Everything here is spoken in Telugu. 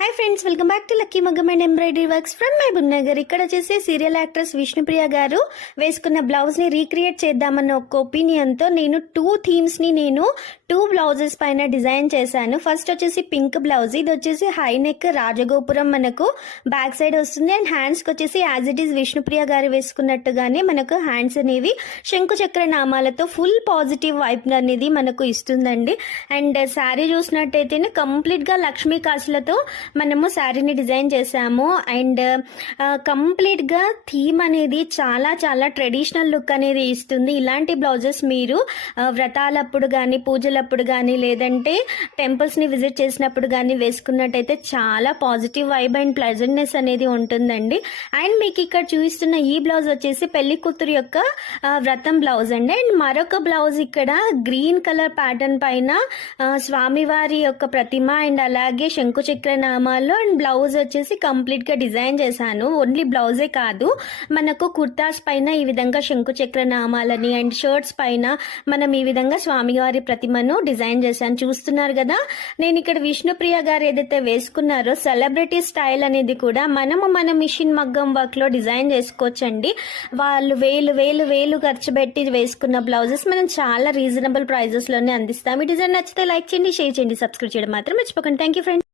Hi friends, welcome back to lucky మగ్గం and embroidery works from Mahabubnagar. ఇక్కడ వచ్చేసి సీరియల్ యాక్ట్రెస్ విష్ణుప్రియ గారు వేసుకున్న బ్లౌజ్ని రీక్రియేట్ చేద్దామన్న ఒక ఒపీనియన్తో నేను టూ బ్లౌజెస్ పైన డిజైన్ చేశాను. ఫస్ట్ వచ్చేసి పింక్ బ్లౌజ్, ఇది వచ్చేసి హై నెక్ రాజగోపురం మనకు బ్యాక్ సైడ్ వస్తుంది. అండ్ హ్యాండ్స్కి వచ్చేసి యాజ్ ఇట్ ఈస్ విష్ణుప్రియ గారు వేసుకున్నట్టుగానే మనకు హ్యాండ్స్ అనేవి శంకు చక్ర నామాలతో ఫుల్ పాజిటివ్ వైబ్ అనేది మనకు ఇస్తుందండి. అండ్ శారీ చూసినట్టయితేనే కంప్లీట్గా లక్ష్మీ కాసులతో మనము శారీని డిజైన్ చేసాము. అండ్ కంప్లీట్గా థీమ్ అనేది చాలా చాలా ట్రెడిషనల్ లుక్ అనేది ఇస్తుంది. ఇలాంటి బ్లౌజెస్ మీరు వ్రతాలప్పుడు కానీ, పూజలప్పుడు కానీ, లేదంటే టెంపుల్స్ని విజిట్ చేసినప్పుడు కానీ వేసుకున్నట్టయితే చాలా పాజిటివ్ వైబ్ అండ్ ప్లెజెంట్నెస్ అనేది ఉంటుందండి. అండ్ మీకు ఇక్కడ చూపిస్తున్న ఈ బ్లౌజ్ వచ్చేసి పెళ్లి కూతురు యొక్క వ్రతం బ్లౌజ్ అండి. అండ్ మరొక బ్లౌజ్ ఇక్కడ గ్రీన్ కలర్ ప్యాటర్న్ పైన స్వామివారి యొక్క ప్రతిమ అండ్ అలాగే శంకు చక్ర నామాలు అండ్ బ్లౌజ్ వచ్చేసి కంప్లీట్గా డిజైన్ చేశాను. ఓన్లీ బ్లౌజే కాదు, మనకు కుర్తాస్ పైన ఈ విధంగా శంకు చక్ర నామాలని అండ్ షర్ట్స్ పైన మనం ఈ విధంగా స్వామివారి ప్రతిమను డిజైన్ చేశాను. చూస్తున్నారు కదా, నేను ఇక్కడ విష్ణుప్రియ గారు ఏదైతే వేసుకున్నారో సెలబ్రిటీ స్టైల్ అనేది కూడా మన మిషన్ మగ్గం వర్క్ లో డిజైన్ చేసుకోవచ్చండి. వాళ్ళు వేలు ఖర్చు పెట్టి వేసుకున్న బ్లౌజెస్ మనం చాలా రీజనబుల్ ప్రైజెస్ లోనే అందిస్తాం. ఈ డిజైన్ నచ్చితే లైక్ చేయండి, షేర్ చేయండి, సబ్స్క్రైబ్ చేయడం మాత్రం మర్చిపోకండి. Thank you friends.